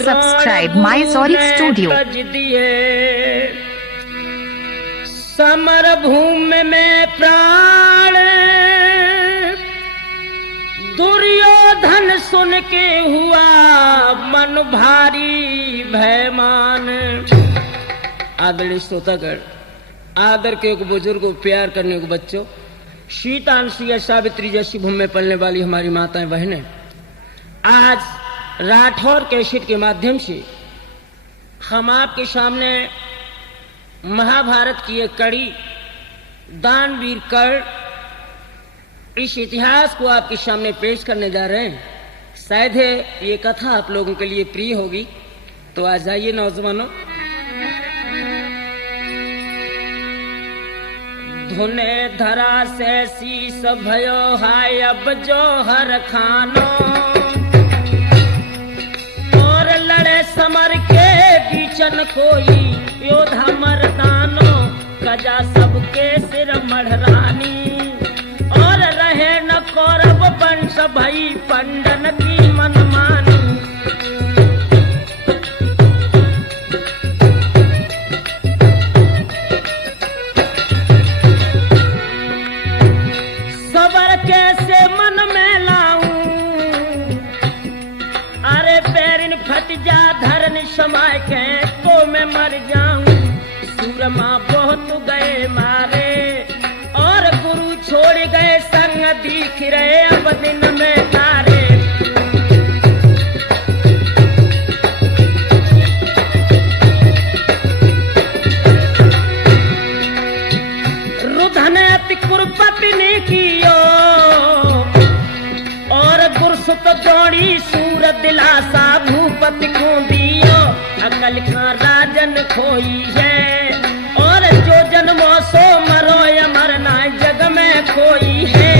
Subscribe My Zoric Studio. समर भूमि में प्राण दुर्योधन सुन के हुआ मन भारी भयमान। आदरणीय श्रोतागण, आदर के एक बुजुर्ग को प्यार करने के बच्चों, सीता अनुसुईया सावित्री जैसी भूमि में पलने वाली हमारी माताएं बहनें, आज राठौर कैसेट के माध्यम से हम आपके सामने महाभारत की एक कड़ी दानवीर कर्ण इस इतिहास को आपके सामने पेश करने जा रहे हैं। शायद है ये कथा आप लोगों के लिए प्रिय होगी, तो आ जाइए नौजवानों। धुने धरा से शीस भयो हाय अब जो हर खानो, और लड़े समर के बीचन कोई योद्धा मर्दानो, गजा सबके सिर मढ़रानी, और रहे न कौरव वंश भई पंडन की मनमानी। सबर कैसे मन में लाऊं, अरे पैरिन फट जा धरन समाय के तो मैं मर जाऊं। सूरमा बहुत गए मारे और गुरु छोड़ गए संग दिख रहे अब दिन में तारे। रुधन अति कुरपति ने कियो और गुरसुत जोड़ी सूर दिलासा भूपति को दियो। अकल का राजन खोई है और जो जन्मो सो मरो अमर ना जग में कोई है।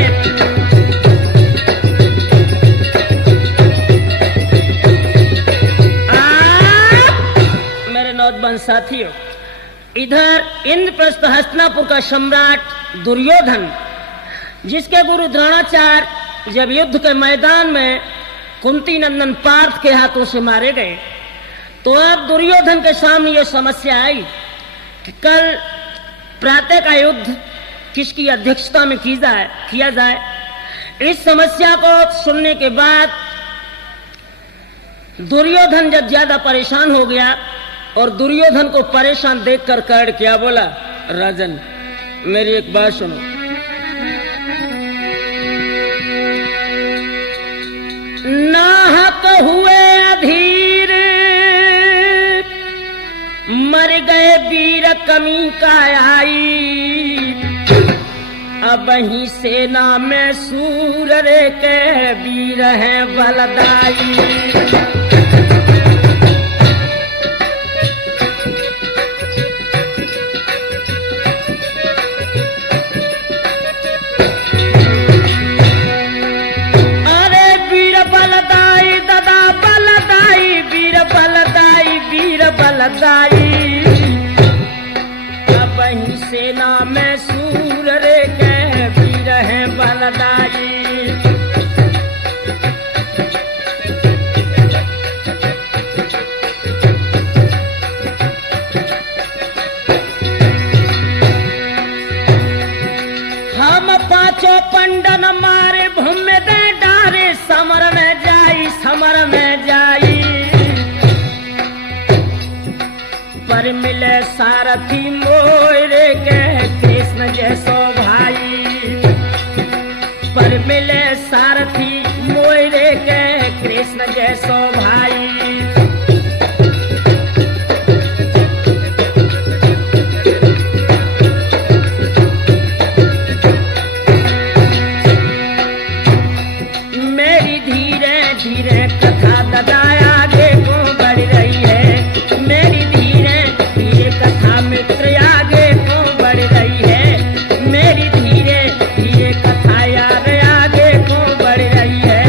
मेरे नौजवान साथियों, इधर इंद्रप्रस्थ हस्तिनापुर का सम्राट दुर्योधन, जिसके गुरु द्रोणाचार्य जब युद्ध के मैदान में कुंती नंदन पार्थ के हाथों से मारे गए, तो अब दुर्योधन के सामने यह समस्या आई कि कल प्रातः का युद्ध किसकी अध्यक्षता में किया जाए। इस समस्या को सुनने के बाद दुर्योधन जब ज्यादा परेशान हो गया, और दुर्योधन को परेशान देखकर कर्ण क्या बोला, राजन मेरी एक बात सुनो। नाहक हुए अधीर मर गए वीर कमी का आई, अब ही सेना में सूर रे के वीर हैं बलदाई। बलदाई अब ही सेना में सूर रे के वीर हैं बलदाई। हम पांचों पंडन मारे भूमि दे डारे, समर में जाई समर में जाई। पर मिले सारथी मोरे के कृष्ण जैसो भाई, पर मिले सारथी मोरे के कृष्ण जैसो भाई। मेरी धीरे धीरे कथा ददाया आगे को बढ़ रही है, मेरी कथा मित्र आगे को बढ़ रही है, मेरी धीरे धीरे कथा यार आगे को बढ़ रही है।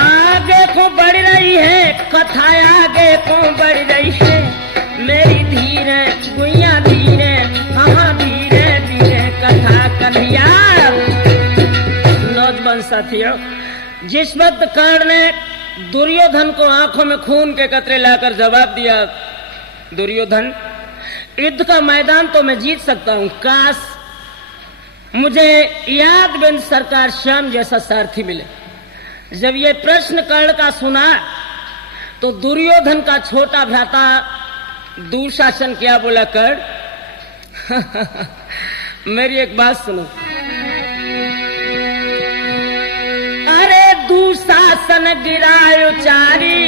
आगे को बढ़ रही है, कथा आगे को बढ़ रही है, मेरी धीरे गुइया धीरे हाँ धीरे धीरे कथा कन्हैया। नौजवान साथियों, जिस वक्त कर्ण ने दुर्योधन को आंखों में खून के कतरे लाकर जवाब दिया, दुर्योधन युद्ध का मैदान तो मैं जीत सकता हूं, काश मुझे यादविंद सरकार श्याम जैसा सारथी मिले। जब ये प्रश्न कर्ण का सुना तो दुर्योधन का छोटा भ्राता दुशासन क्या बोला, कर्ण मेरी एक बात सुनो। अरे दुशासन गिरायो चारी,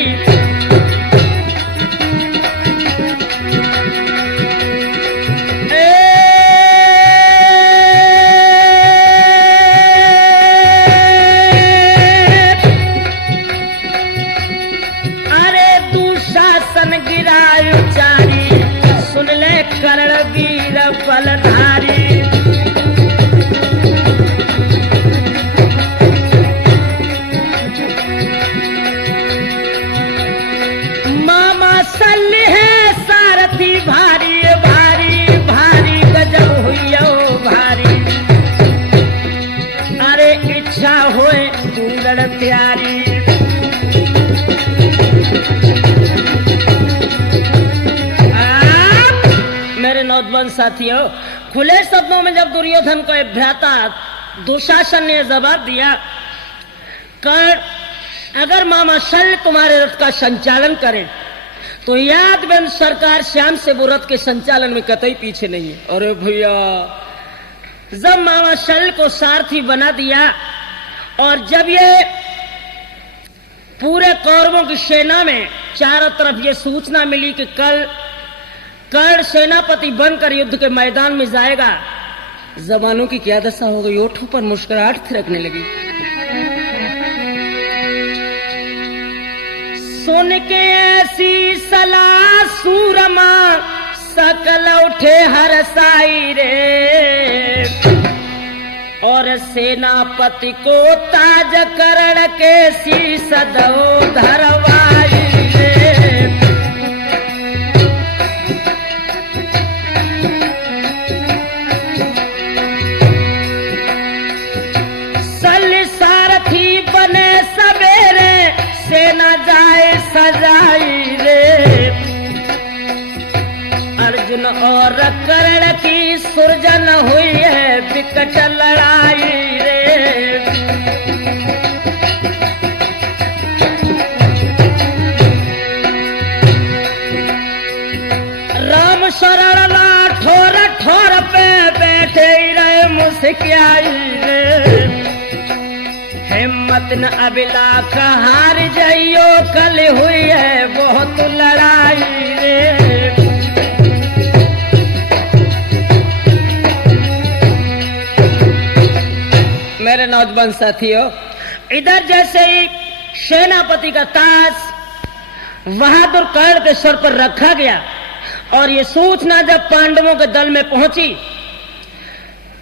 कर्ण वीर बलधारी। मामा सल है सारथी भारी भारी भारी गजब हुई भारी। अरे इच्छा होए दूलड़ प्यारी, नौजवान साथियों, खुले शब्दों में जब दुर्योधन को एक भ्राता दुशासन ने जवाब दिया, कर्ण अगर मामा शल्य तुम्हारे रथ का संचालन करें तो यादविंद सरकार श्याम से वो रथ के संचालन में कतई पीछे नहीं है। अरे भैया, जब मामा शल्य को सारथी बना दिया और जब ये पूरे कौरवों की सेना में चारों तरफ ये सूचना मिली कि कल कर्ण सेनापति बनकर युद्ध के मैदान में जाएगा, जवानों की क्या दशा हो गई, ओठों पर मुस्कुराहट थिरकने लगी। सुन के ऐसी सलाह सूरमा सकल उठे हरसाई रे, और सेनापति को ताज कर्ण के शीश दो धरवाई रे। सेना जाए सजाई रे, अर्जुन और कर्ण की सुरजन हुई है विकट लड़ाई रे। राम शरण ठोर ठोर पे बैठे रहे मुस्कियाई रे। हिम्मत न अबिला का हार जाइयो, कल हुई है बहुत लड़ाई रे। मेरे नौजवान साथियों, इधर जैसे ही सेनापति का ताज बहादुर कर्ण के सर पर रखा गया और ये सूचना जब पांडवों के दल में पहुंची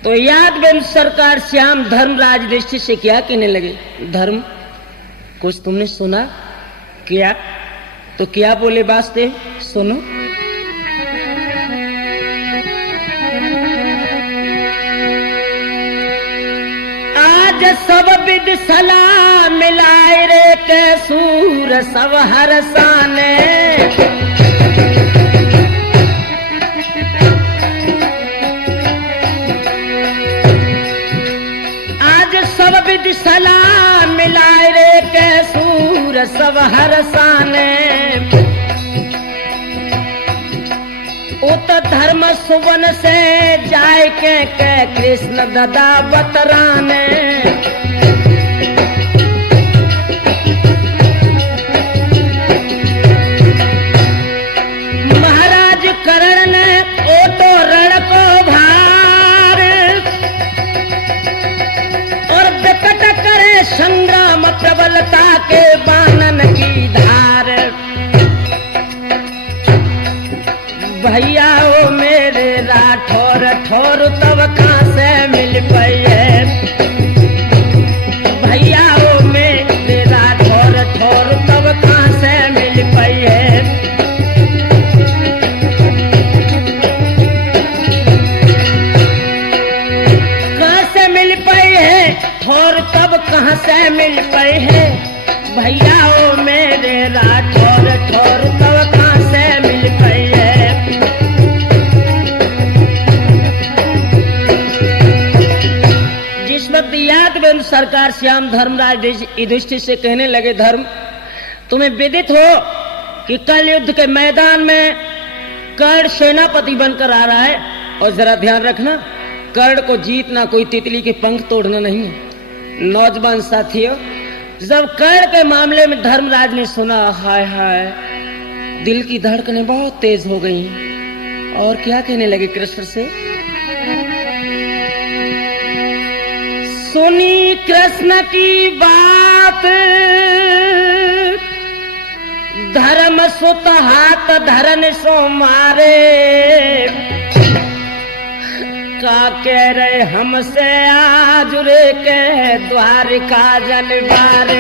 तो यादविंद सरकार श्याम धर्मराज युधिष्ठिर से क्या कहने लगे, धर्म कुछ तुमने सुना क्या? तो क्या बोले वासुदेव, सुनो। आज सब विद सलाह मिलाए रे के सूर सब हरसाने, सलाह मिलाए रे के सूर सब हरसाने। उत धर्म सुवन से जाय के कृष्ण ददा बतराने। महाराज कर्ण ने ओटो रण को भार और विकट करे संग्राम प्रबलता के बानन की धार। भैया ओ मेरे राठौर ठौर तब कहाँ से मिल पाए, भैया ओ मेरे राठौर ठौर तब कहाँ से मिल पाए। कहाँ से मिल पाई है ठौर तब कहाँ कहाँ से मिल पाए हैं भैया ओ मेरे राठौर ठौर तब कहाँ से मिल पाए हैं। जिस वक्त यादवेंद्र सरकार श्याम धर्मराज युधिष्ठिर से कहने लगे, धर्म तुम्हें विदित हो कि कल युद्ध के मैदान में कर्ण सेनापति बनकर आ रहा है, और जरा ध्यान रखना कर्ण को जीतना कोई तितली के पंख तोड़ना नहीं है। नौजवान साथियों, जब कर्ण के मामले में धर्मराज ने सुना, हाय हाय दिल की धड़कनें बहुत तेज हो गई, और क्या कहने लगे कृष्ण से, सुनी कृष्ण की बात धर्म सुत हाथ धरन सो मारे, का कह रहे हमसे आज रे के द्वारिका जनवारे।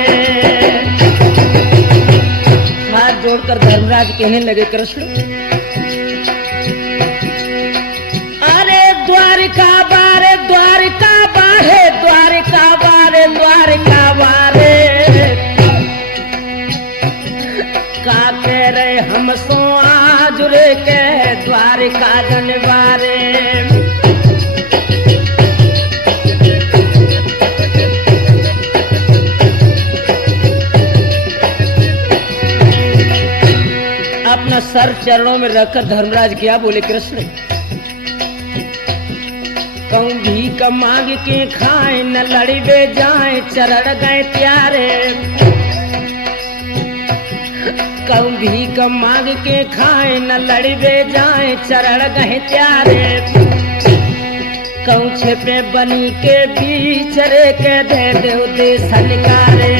हाथ जोड़कर धर्मराज कहने लगे, कृष्ण अरे द्वारिका बारे द्वारिका बारे द्वारिका बारे द्वारिका बारे, का कह रहे हम सो आज रे के द्वारिका जनवारे। अपना सर चरणों में रखकर धर्मराज क्या बोले, कृष्ण कहूं भीख मांग के खाए न लड़बे जाए चरण गए त्यारे, कहूं भीख मांग के खाए न लड़बे जाए चरण गए त्यारे, कहूं छिपे बनी के बीच रे के दे दे देश निकारे।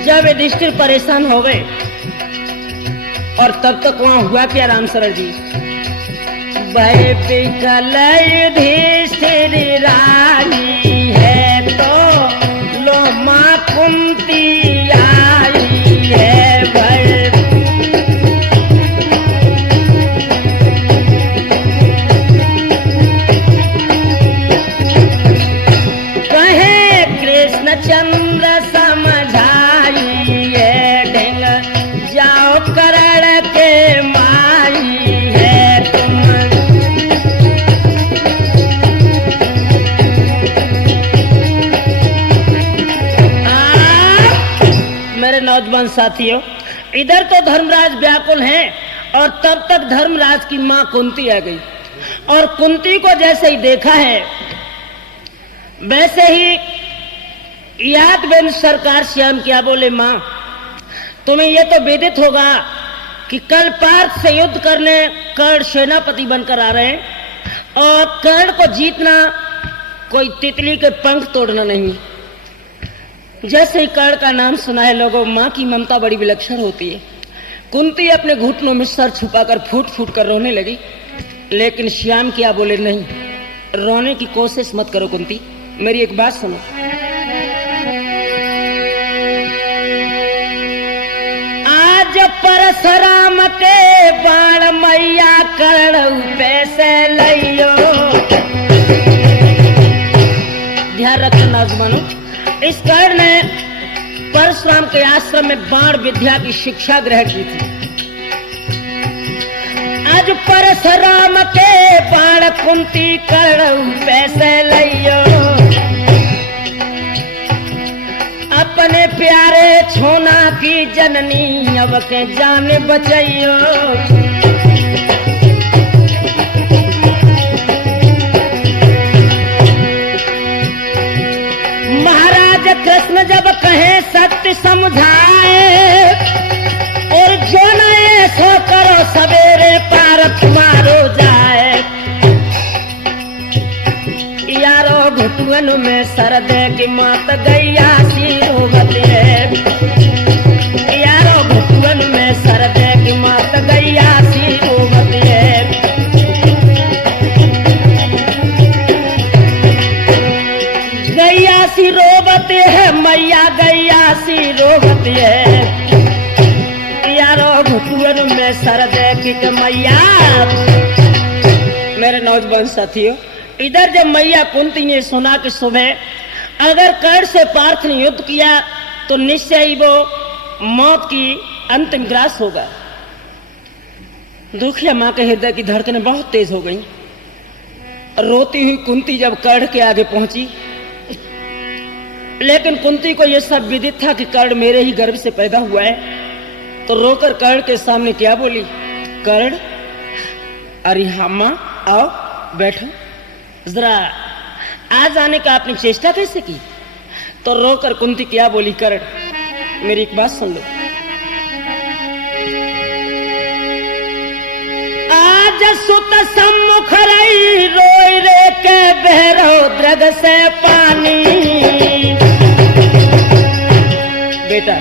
जब युधिष्ठिर परेशान हो गए, और तब तक वहां हुआ क्या राम सरल जी, भय पिकल युधिष्ठिर रानी है तो लो मां कुंती आई है, भय कहे कृष्ण चंद्र समझाई है, ढेंग जाओ करण के माई है तुम। मेरे नौजवान साथियों, इधर तो धर्मराज व्याकुल हैं, और तब तक धर्मराज की मां कुंती आ गई, और कुंती को जैसे ही देखा है वैसे ही यादवेंद्र सरकार श्याम क्या बोले, मां तुम्हें यह तो विदित होगा कि कल पार्थ से युद्ध करने कर्ण सेनापति बनकर आ रहे हैं, और कर्ण को जीतना कोई तितली के पंख तोड़ना नहीं। जैसे ही कर्ण का नाम सुना है लोगों, मां की ममता बड़ी विलक्षण होती है। कुंती अपने घुटनों में सर छुपाकर फूट फूट कर रोने लगी, लेकिन श्याम क्या बोले, नहीं रोने की कोशिश मत करो कुंती, मेरी एक बात सुनो। आज परशुराम के बाण मैया कर्ण पैसे लियो। ध्यान रखना नौजवानों, इस कर्ण ने परशुराम के आश्रम में बाण विद्या की शिक्षा ग्रहण की थी। आज परशुराम के बाण कुंती कर्ण पैसे लियो, अपने प्यारे छोना की जननी अब के जान बचैयो। महाराज कृष्ण जब कहे सत्य समझाए, और जो नए सो करो सवेरे पार तुम्हारो जाए। यारो घुटुअन में सर दे की मात गैया सी रोवती है, यारो घुटुअन में सर दे की मात गैया सी रोवती है। गैया सी रोवती है मैया, गैया सी रोवती है। कुंवर में सर देखी के मैया। मेरे नौजवान साथियों, इधर जब मैया कुंती ने सुना कि सुबह अगर कर्ण से पार्थ ने युद्ध किया तो निश्चय ही वो मौत की अंतिम ग्रास होगा। दुखिया मां के हृदय की धड़कनें बहुत तेज हो गईं। रोती हुई कुंती जब कर्ण के आगे पहुंची, लेकिन कुंती को यह सब विदित था कि कर्ण मेरे ही गर्भ से पैदा हुआ है, तो रोकर कर्ण के सामने क्या बोली, कर्ण अरे हाँ मां आओ बैठो, जरा आज आने का आपने चेष्टा कैसे की। तो रोकर कुंती क्या बोली, कर्ण मेरी एक बात सुन लो। आज सुत सम्मुख रही रोई रे के बहरो द्रग से पानी। बेटा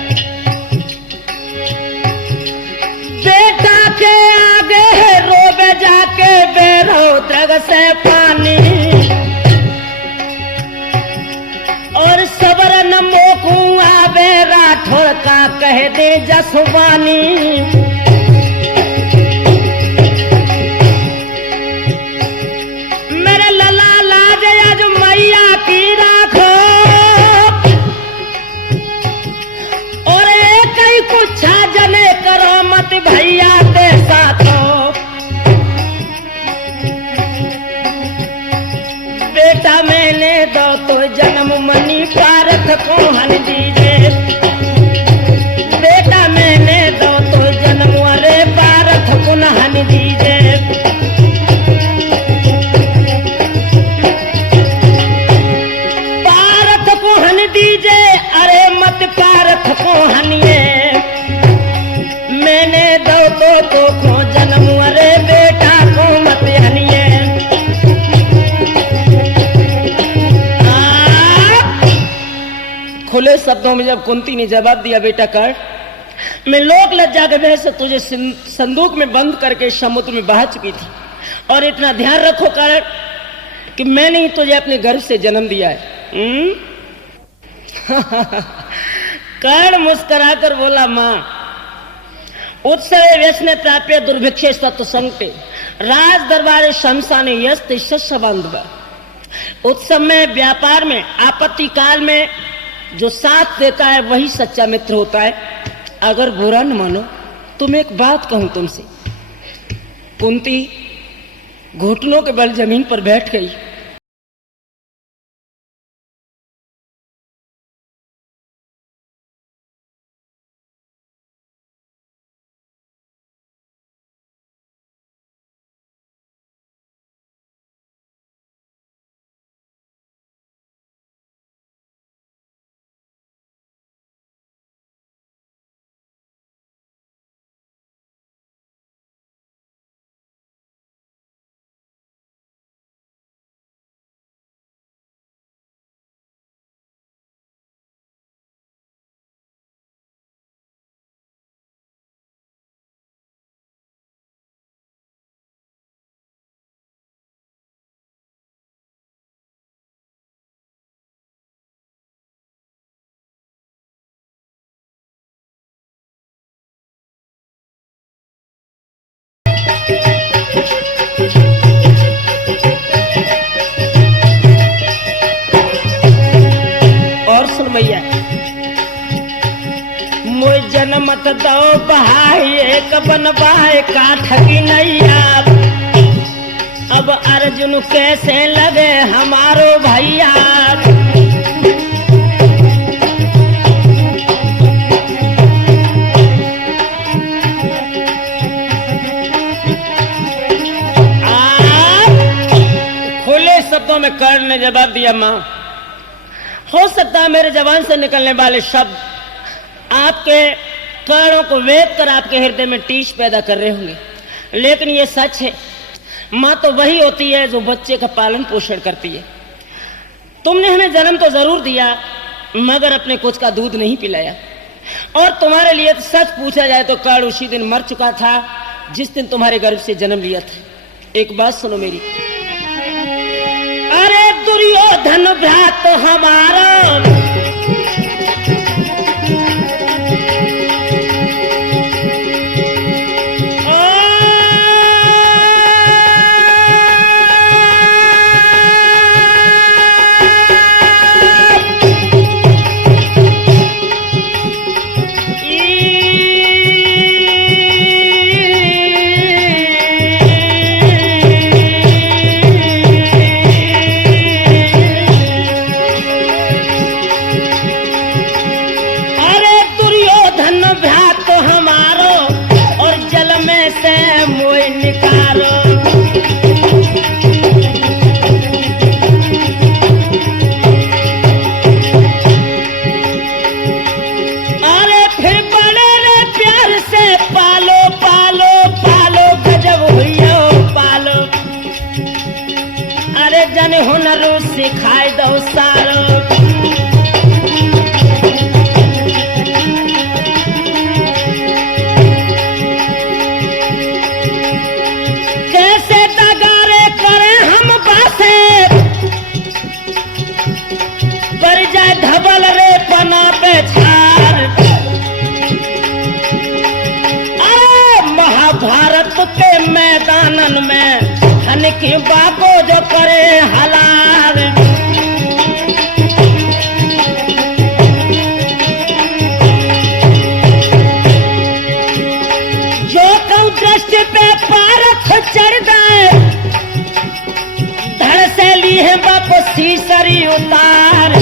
बेटा के आगे रोबे जाके बहरो द्रग से पानी। और सबर न मोकू आवे राठौर का कह दे जसवानी। मेरे लला लाज आज मैया की राखो, और एक ही कुछ जने करो मत भैया दे साथो। बेटा मैंने दो तो जन्म मनी पारथ को हन दीजे। बेटा मैंने दो तो जन्म अरे पारथ को हन दीजे। पारथ को हन दीजे अरे मत पारथ को हनिए। मैंने दो तो को जन्म अरे बेटा को मत हनिए। खुले शब्दों में जब कुंती ने जवाब दिया, बेटा कर्ण मैं लोक लज्जा के भय से तुझे संदूक में बंद करके समुद्र में बहा चुकी थी, और इतना ध्यान रखो कर्ण कि मैंने ही तुझे अपने गर्भ से जन्म दिया है। कर्ण मुस्कुराकर बोला, मां उत्सव व्यसने प्राप्य दुर्भिक्षे सत्व संकटे राज दरबारे शमशाने यस्त शस्य बांधवा। उत्सव में, व्यापार में, आपत्ति काल में जो साथ देता है वही सच्चा मित्र होता है। अगर बुरा न मानो तो मैं एक बात कहूं तुमसे। कुंती घुटनों के बल जमीन पर बैठ गई। और सुन भैया, मोय जनमत दो बहाई एक बनवाए काठ की नैया। अब अर्जुन कैसे लगे हमारो भैया। खुले शब्दों में कर्ण ने जवाब दिया, मां हो सकता है मेरे जबान से निकलने वाले शब्द आपके कानों को वेद कर आपके हृदय में टीस पैदा कर रहे होंगे, लेकिन ये सच है, मां तो वही होती है जो बच्चे का पालन पोषण करती है। तुमने हमें जन्म तो जरूर दिया मगर अपने कुछ का दूध नहीं पिलाया। और तुम्हारे लिए तो सच पूछा जाए तो कर्ण उसी दिन मर चुका था जिस दिन तुम्हारे गर्भ से जन्म लिया था। एक बात सुनो मेरी, अरे दुर्योधन भ्रात हमारा सिखाए दो सारो। कैसे दगारे करे हम बासे, पर जाए धबल रे पना पे छार। महाभारत के मैदानन में धन की बाको जो करे हलाल। जो कऊ दृष्टि पे पारख चढ़ गए, धड़ से ली है बाप सीसरी उतार।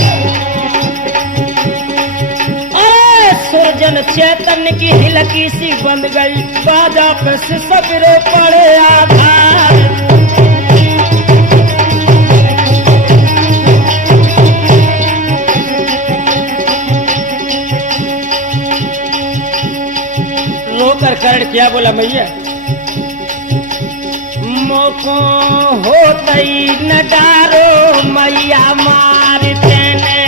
सुरजन चैतन्य की हिलकी सी बन गई, बाजा पे सबरे पड़े आधार। रोकर कर्ण क्या बोला भैया, मोको होतई न डारो मैया मारते ने,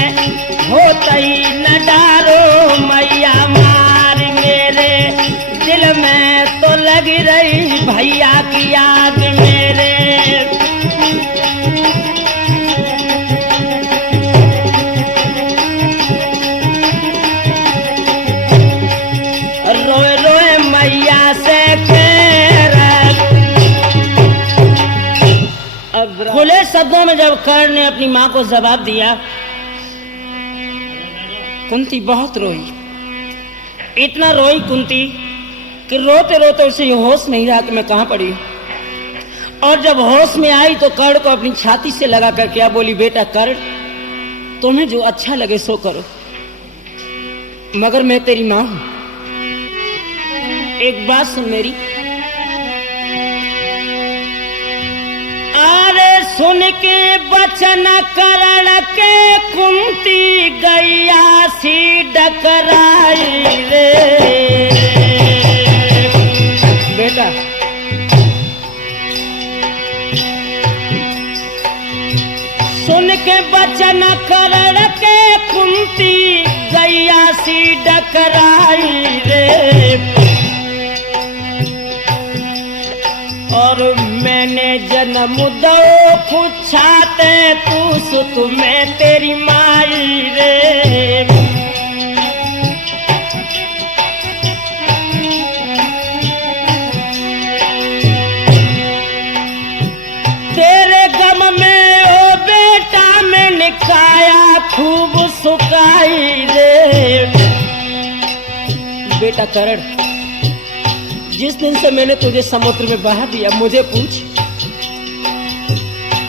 होतई न डारो मैया मार। मेरे दिल में तो लगी रही भैया की याद मेरे। रोए रोए मैया से खुले शब्दों में जब कर्ण ने अपनी मां को जवाब दिया, कुंती बहुत रोई। इतना रोई कुंती कि रोते रोते उसे होश नहीं रहा कि मैं कहां पड़ी। और जब होश में आई तो कर्ण को अपनी छाती से लगा कर क्या बोली, बेटा कर्ण, तुम्हें जो अच्छा लगे सो करो, मगर मैं तेरी मां हूं। एक बात सुन मेरी। अरे सुन के बचन कर्ण के कुंती गैया सी डकराई रे। बेटा सुन के बचन कर्ण के कुंती गैया सी डकराई रे। और मैंने जन्म दो पूछाते तू सुत में तेरी माई रे। तेरे गम में ओ बेटा मैंने काया खूब सुकाई रे। बेटा कर्ण, जिस दिन से मैंने तुझे समुद्र में बहा दिया, मुझे पूछ,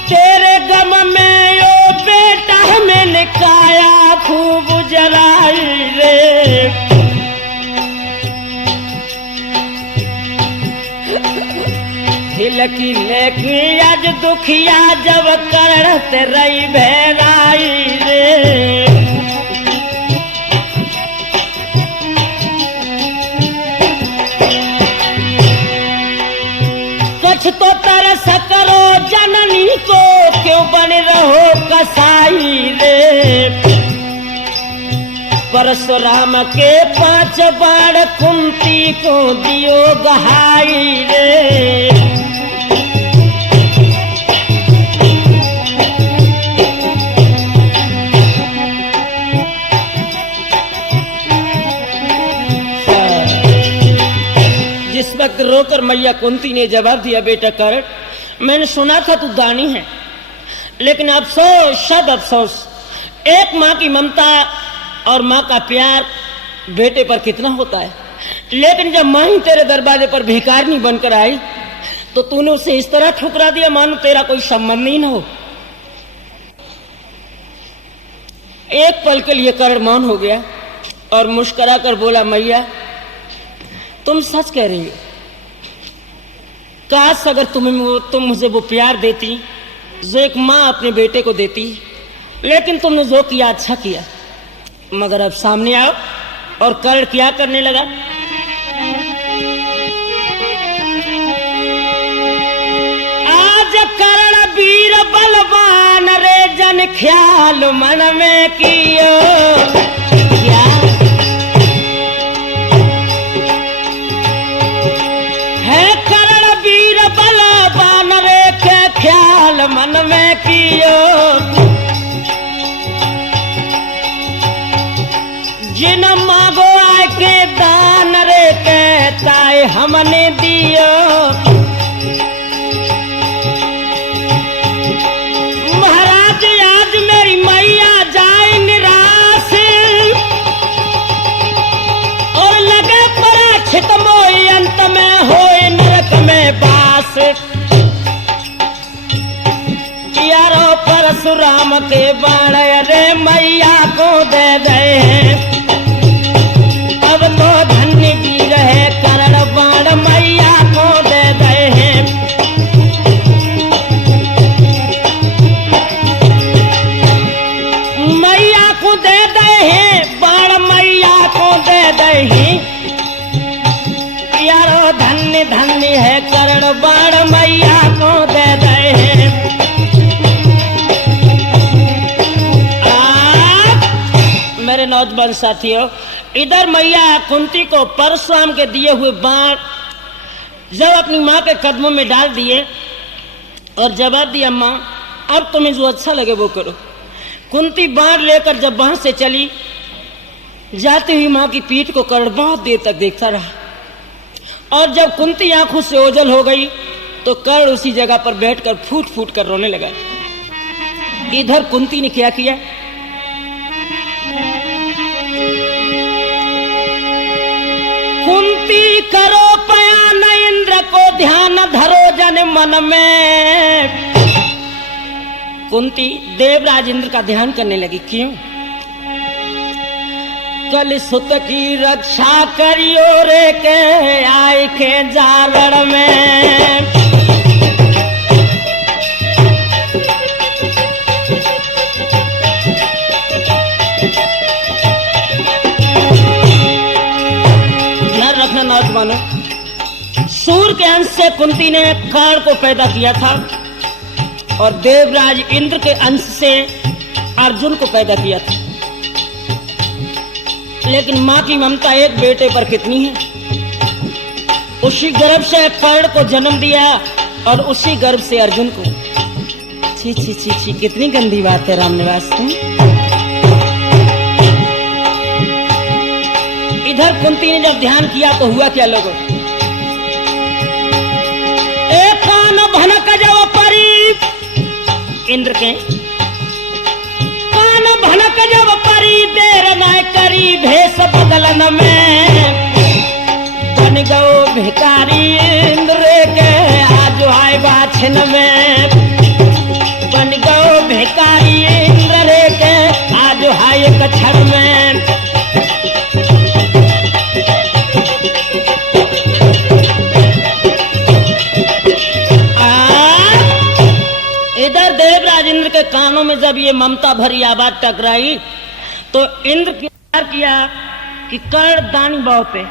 तेरे गम में ओ बेटा मैंने काया खूब जलाई रे। हिलकी लेकी आज दुखिया जब कर्ण ते रही भैराई रे। तो तरस करो जननी को, क्यों बन रहो कसाई रे। परशुराम के 5 बाण कुंती को दियो गहाई रे। जिस वक्त रोकर मैया कुंती ने जवाब दिया, बेटा कर्ण, मैंने सुना था तू दानी है, लेकिन अफसोस सब अफसोस, एक माँ की ममता और माँ का प्यार बेटे पर कितना होता है, लेकिन जब माँ ही तेरे दरवाजे पर भिखारिनी बनकर आई तो तूने उसे इस तरह ठुकरा दिया मानो तेरा कोई संबंध ही न हो। एक पल के लिए कर्ण मौन हो गया और मुस्कुरा कर बोला, मैया तुम सच कह रही हो, काश अगर तुम मुझे वो प्यार देती जो एक माँ अपने बेटे को देती, लेकिन तुमने जो किया अच्छा किया। मगर अब सामने आओ। और कर्ण क्या करने लगा, आज कर्ण वीर बलवान रे जन जन ख्याल मन में कियो क्या है करण वीर बलवान रे के ख्याल मन में कियो जिन मांगो आके दान रे कहता है हमने दियो महाराज आज मेरी मैया जाए निराश और लगे पराक्षित मोई अंत में होए नरक में बास यारो परशुराम के बाण रे मैया को दे दे अब तो धन्य वीर है करण बाण मैया को दे दे हैं मैया को दे दे हैं बाण मैया को दे दे हैं यारो धन्य धन्य है करण बाण मैया को दे दे हैं मेरे नौजवान साथियों इधर मैया कुंती को परशुराम के दिए हुए बाण जब अपनी माँ के कदमों में डाल दिए और जवाब दिया माँ अब तुम्हें जो अच्छा लगे वो करो। कुंती बाण लेकर जब वहां से चली जाती हुई माँ की पीठ को कर्ण बहुत देर तक देखता रहा और जब कुंती आंखों से ओझल हो गई तो कर्ण उसी जगह पर बैठकर फूट फूट कर रोने लगा। इधर कुंती ने क्या किया कुंती करो पयान इंद्र को ध्यान धरो जन मन में कुंती देवराज इंद्र का ध्यान करने लगी क्यों कल सुत की रक्षा करियो रे के आए के जागरण में नौजवानों सूर्य के अंश से कुंती ने कर्ण को पैदा किया था और देवराज इंद्र के अंश से अर्जुन को पैदा किया था लेकिन मां की ममता एक बेटे पर कितनी है उसी गर्भ से कर्ण को जन्म दिया और उसी गर्भ से अर्जुन को छी छी छी छी कितनी गंदी बात है रामनिवास इधर कुंती ने जब ध्यान किया तो हुआ क्या लोगों एक कान भनक जब परी इंद्र के कान भनक जब परी देर न करी भेष बदलन में बन गो भिकारी इंद्र के आज आए बाछन में बन गो भिकारी इंद्र के आज आए कछड़ में इधर देवराज इंद्र के कानों में जब ये ममता भरी आवाज टकराई तो इंद्र क्या किया कि कर्ण दानी बहुत है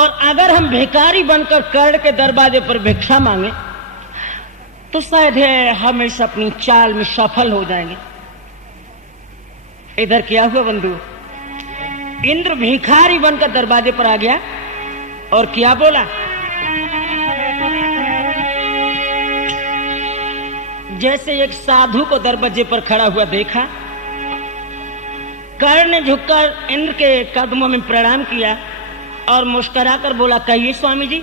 और अगर हम भिखारी बनकर कर्ण के दरवाजे पर भिक्षा मांगे तो शायद है हम इस अपनी चाल में सफल हो जाएंगे। इधर क्या हुआ बंधु इंद्र भिखारी बनकर दरवाजे पर आ गया और क्या बोला जैसे एक साधु को दरवाजे पर खड़ा हुआ देखा कर्ण ने झुककर इंद्र के कदमों में प्रणाम किया और मुस्कुराकर बोला कहिए स्वामी जी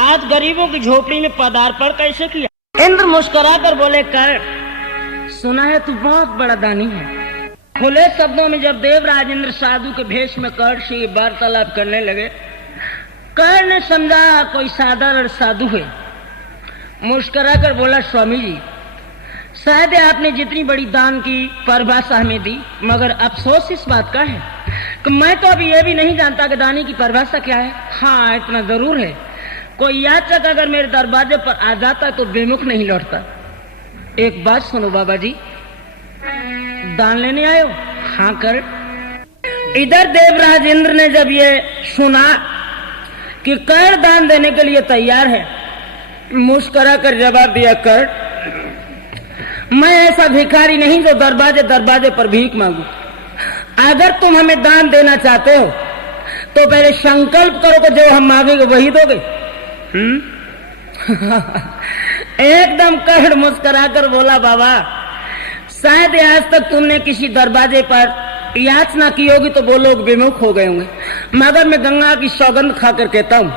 आज गरीबों की झोपड़ी में पदार्पण कैसे किया। इंद्र मुस्कुराकर बोले कर्ण सुना है तू बहुत बड़ा दानी है। खुले शब्दों में जब देवराज इंद्र साधु के भेष में कर्ण से वार्तालाप करने लगे कर्ण ने समझा कोई साधारण साधु है। मुस्कुराकर बोला स्वामी जी शायद आपने जितनी बड़ी दान की परिभाषा हमें दी मगर अफसोस इस बात का है कि मैं तो अभी ये भी नहीं जानता कि दानी की परिभाषा क्या है। हाँ इतना जरूर है कोई याचक अगर मेरे दरवाजे पर आ जाता तो बेमुख नहीं लौटता। एक बात सुनो बाबा जी दान लेने आए हो। हाँ कर। इधर देवराज इंद्र ने जब ये सुना कि कर दान देने के लिए तैयार है मुस्कुरा कर जवाब दिया कर मैं ऐसा भिखारी नहीं जो दरवाजे दरवाजे पर भीख मांगू। अगर तुम हमें दान देना चाहते हो तो पहले संकल्प करो कि जो हम मांगेंगे वही दोगे। एकदम कड़ मुस्कुराकर बोला, बाबा शायद आज तक तुमने किसी दरवाजे पर याचना की होगी तो वो लोग विमुख हो गए होंगे, मगर मैं गंगा की सौगंध खाकर कहता हूँ,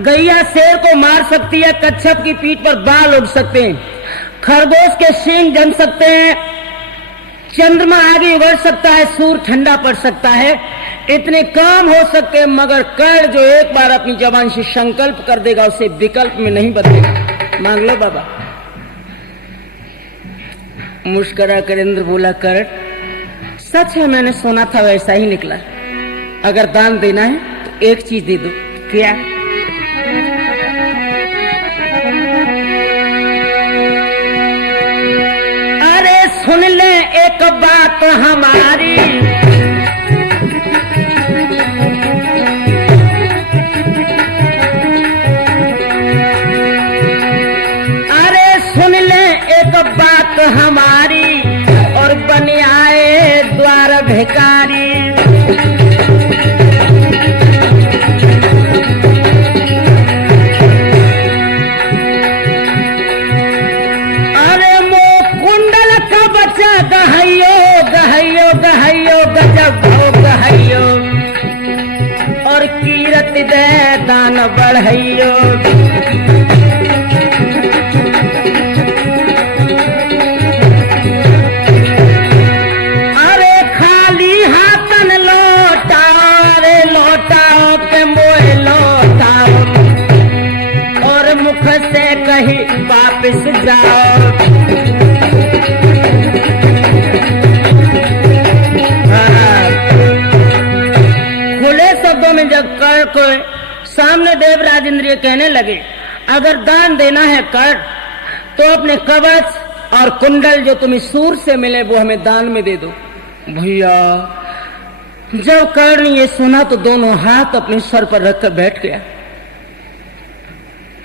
गैया शेर को मार सकती है, कच्छप की पीठ पर बाल उड़ सकते हैं, खरगोश के सींग जम सकते हैं, चंद्रमा आगे उगड़ सकता है, सूर्य ठंडा पड़ सकता है, इतने काम हो सकते हैं, मगर कर्ण जो एक बार अपनी जबान से संकल्प कर देगा उसे विकल्प में नहीं बदलेगा। मांग लो बाबा। मुस्कुरा कर इंद्र बोला, कर्ण सच है, मैंने सुना था वैसा ही निकला। अगर दान देना है तो एक चीज दे दो। क्या? अरे सुन ले एक बात हमारी, अरे सुन ले एक बात हमारी, और बन आए द्वार भिखारी। अरे मो कुंडल का बच्चा गहैयो गहैयो गहैयो गजब हो गहैयो, और कीरत दे दान बढ़ैयो। वापिस जाओ। खुले शब्दों में जब कर्ण को सामने देवराज इंद्र ये कहने लगे, अगर दान देना है कर्ण तो अपने कवच और कुंडल जो तुम्हें सूर से मिले वो हमें दान में दे दो। भैया जब कर्ण ने ये सुना तो दोनों हाथ अपने सर पर रखकर बैठ गया।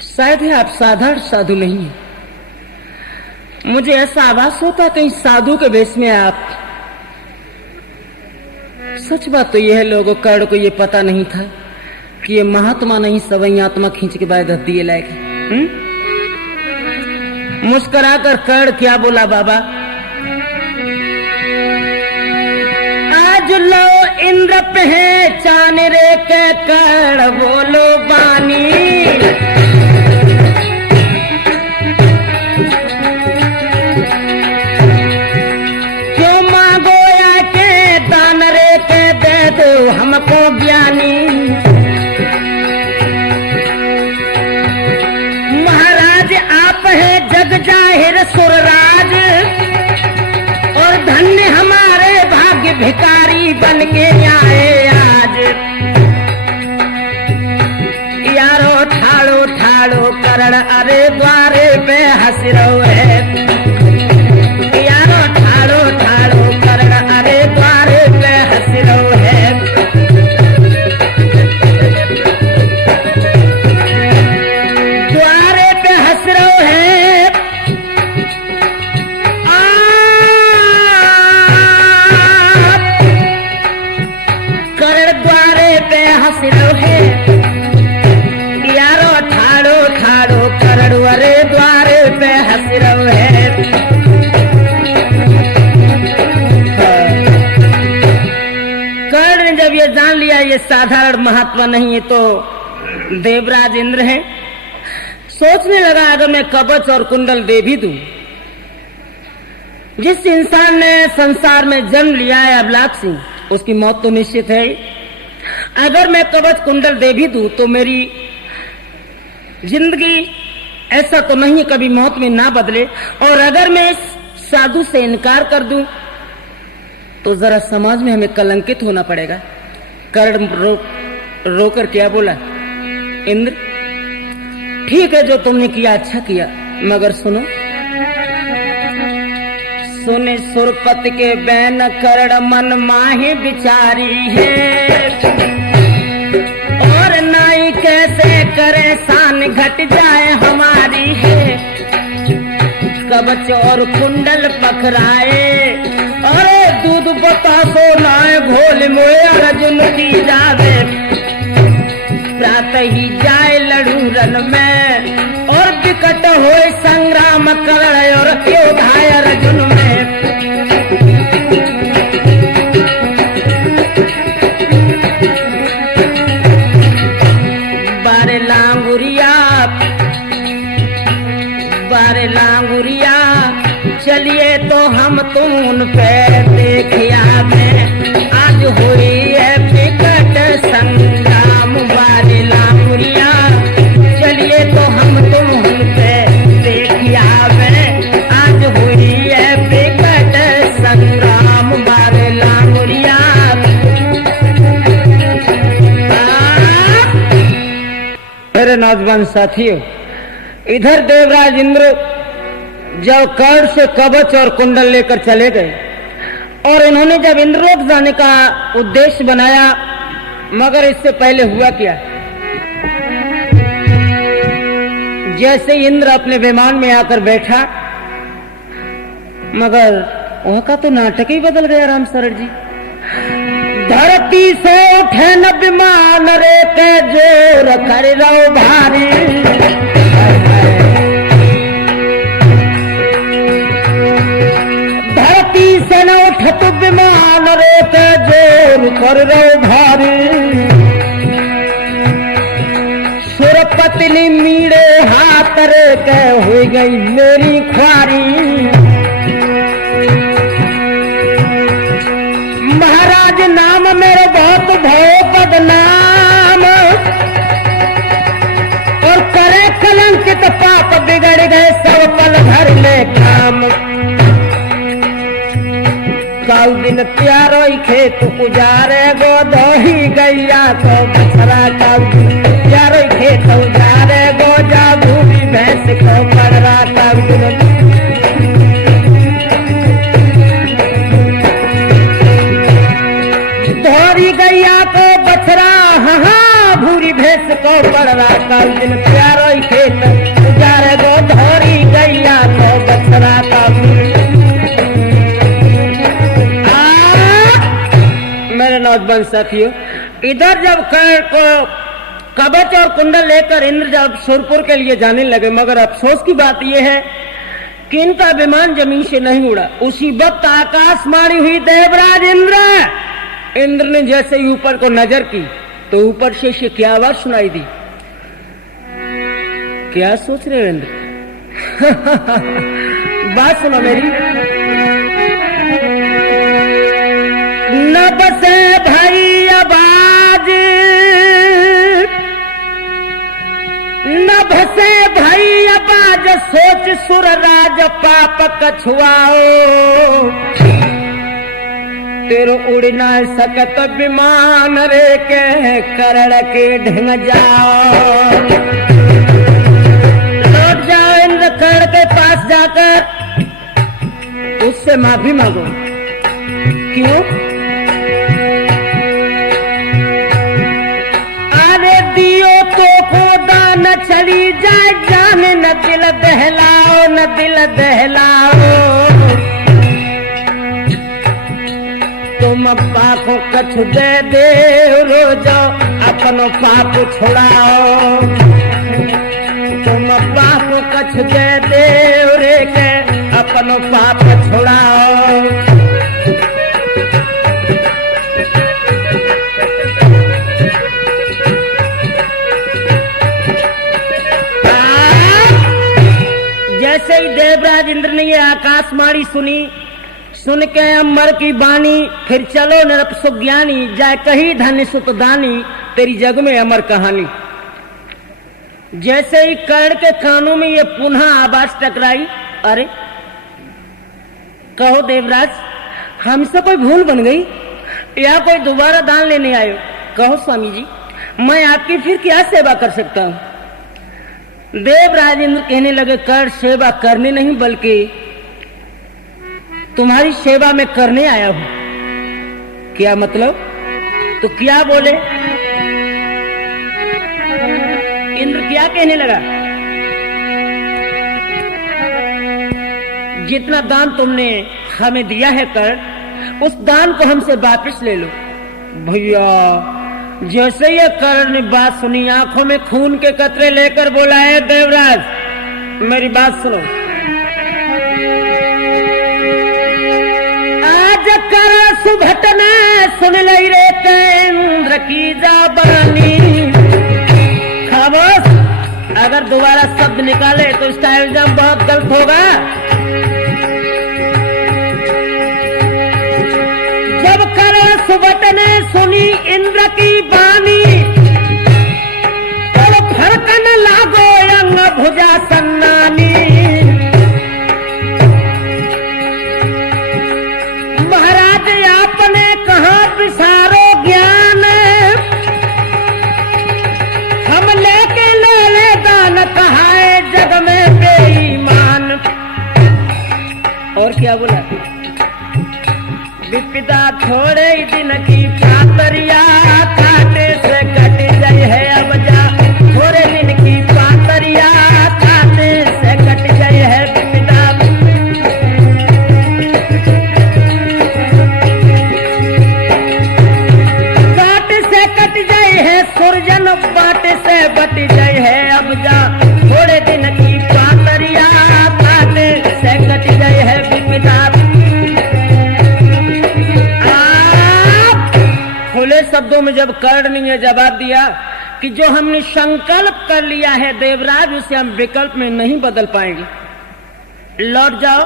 शायद है आप साधारण साधु नहीं है, मुझे ऐसा आभास होता कहीं साधु के वेश में आप। सच बात तो यह है, लोगों कर्ण को ये पता नहीं था कि ये महात्मा नहीं सवई आत्मा खींच के बाद दिए लायक। मुस्कुराकर कर्ण क्या बोला, बाबा आज लो इंद्र पहचान रे के कर्ण बोलो बानी। हमको ज्ञानी महाराज आप है जग जाहिर सुरराज, और धन्य हमारे भाग्य भिखारी बन के आए आज। यारो ठाड़ो ठाड़ो करण अरे द्वारे पे हंस रहो है, यारो ठाड़ो ठाड़ो करण अरे द्वारे पे हंस रहो है। जान लिया ये साधारण महात्मा नहीं है तो देवराज इंद्र है। सोचने लगा अगर मैं कवच और कुंडल दे भी दूं, जिस इंसान ने संसार में जन्म लिया है अबलाक सिंह, उसकी मौत तो निश्चित है। अगर मैं कवच कुंडल दे भी दूं तो मेरी जिंदगी ऐसा तो नहीं कभी मौत में ना बदले, और अगर मैं साधु से इनकार कर दूं तो जरा समाज में हमें कलंकित होना पड़ेगा। कर्ण रोकर क्या बोला, इंद्र ठीक है जो तुमने किया अच्छा किया, मगर सुनो सुने सुरपत के बैन कर्ण मन माही बिचारी है, और नाई कैसे करे शान घट जाए हमारी है। कब कवच और कुंडल पखराए, अरे दूध बतासो नाय घोल मोए अर्जुन की जावे, प्रातः ही जाए लड़ू रन में और विकट होए संग्राम करण और योधाय अर्जुन में। बारे लांगुरिया चलिए तो हम तुम उन पे देखिया में, आज हुई है विकट संग्राम। बारे लांगुरिया चलिए तो हम तुम उन पे देखिया में, आज हुई है विकट संग्राम। बारे लांगुरिया मेरे नौजवान साथियों, इधर देवराज इंद्र जब कर्ण से कवच और कुंडल लेकर चले गए और इन्होंने जब इंद्रलोक जाने का उद्देश्य बनाया, मगर इससे पहले हुआ क्या, जैसे इंद्र अपने विमान में आकर बैठा, मगर वहां तो नाटक ही बदल गया राम शरण जी। धरती से उठे न विमान रे के जोर कर रहो भारी, धरती से न उठत विमान रे के जोर कर रहो भारी, सुरपत्नी मीड़े हाथ रे के हो गई मेरी ख्वारी। महाराज नाम मेरे बहुत भयो बदनाम, और करे कलंकित पाप बिगड़ गए सब पल भर में काम। काल दिन प्यारो खेत उजारे गो दोही गैया तो बछरा, काल दिन प्यारो खेत उजारे गो जा भूमि भैंस को पड़रा। काल दिन धोरी गैया को बछरा, हाँ भूरी भैंस को पड़रा। काल दिन प्यारो खेत उजारे गो धोरी गैया को बछरा। मेरे नौजवान साथियों, इधर जब कर्ण को कवच और कुंडल लेकर इंद्र जब सुरपुर के लिए जाने लगे, मगर अफसोस की बात यह है कि इनका विमान जमीन से नहीं उड़ा। उसी वक्त आकाशवाणी हुई देवराज इंद्र। इंद्र ने जैसे ही ऊपर को नजर की तो ऊपर से क्या आवाज सुनाई दी। क्या सोच रहे हो इंद्र? बात सुनो मेरी। न बसे भाई आवाज, न बसे भाई आवाज, सोच सुर राज पाप कछुआओ। तेरो उड़ ना सकत विमान रे के करण के ढंग जाओ। लौट जाओ इंद्र कर्ण के पास जाकर उससे माफी मांगो। क्यों? अरे दियो तो खुदा न चली जाए जाने, न दिल दहलाओ न दिल दहलाओ। तुम पाप कछु दे दे रोजो अपनो पाप छुड़ाओ। तुम पाप कछु दे दे रे के अपनो पाप छुड़ाओ। जैसे ही देवराज इंद्र ने ये आकाशवाणी सुनी, सुन के अमर की बानी, फिर चलो नरप सुज्ञानी, जाए कही धन्य सुत दानी, तेरी जग में अमर कहानी। जैसे ही कर्ण के कानों में ये पुनः आवाज टकराई, अरे कहो देवराज, हमसे कोई भूल बन गई या कोई दोबारा दान लेने आए हो? कहो स्वामी जी, मैं आपकी फिर क्या सेवा कर सकता हूँ? देवराज इंद्र कहने लगे, कर्ण सेवा करने नहीं बल्कि तुम्हारी सेवा में करने आया हूं। क्या मतलब? तो क्या बोले? इंद्र क्या कहने लगा? जितना दान तुमने हमें दिया है कर्ण, उस दान को हमसे वापस ले लो। भैया जैसे ये कर्ण ने बात सुनी, आंखों में खून के कतरे लेकर बोला, है देवराज मेरी बात सुनो, आज कर्ण सुभटना सुन लई रे केंद्र की जाबानी। खामोश, अगर दोबारा शब्द निकाले तो इसका इल्जाम बहुत गलत होगा। जब कर्ण सुबट ने सुनी इंद्र की बानी, तो फरकन लागो अंग भुजा सन्नानी। महाराज आपने कहा विसारो ज्ञान, हम लेके ले दान, कहा है जग में बेईमान। और क्या बोला, विपदा थोड़े दिन की पातरिया, काटे से कट जाए है अब जा। थोड़े दिन की पातरिया, काटे से कट जाए है विपदा। काट से कट जाए है सुरजन, बाट से बट जाए है अब जा। थोड़े दिन की पातरिया, काटे से कट जाए है विपदा। खुले शब्दों में जब कर्ण ने जवाब दिया कि जो हमने संकल्प कर लिया है देवराज, उसे हम विकल्प में नहीं बदल पाएंगे, लौट जाओ।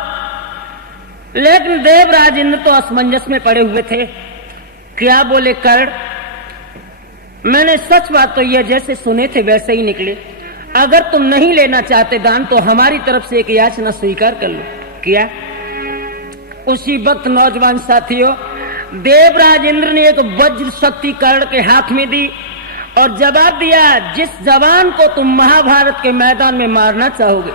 लेकिन देवराज इंद्र तो असमंजस में पड़े हुए थे। क्या बोले कर्ण, मैंने सच बात तो यह जैसे सुने थे वैसे ही निकले। अगर तुम नहीं लेना चाहते दान तो हमारी तरफ से एक याचना स्वीकार कर लो। किया। उसी वक्त नौजवान साथियों, देवराज इंद्र ने एक वज्र शक्ति कर्ण के हाथ में दी और जवाब दिया, जिस जवान को तुम महाभारत के मैदान में मारना चाहोगे,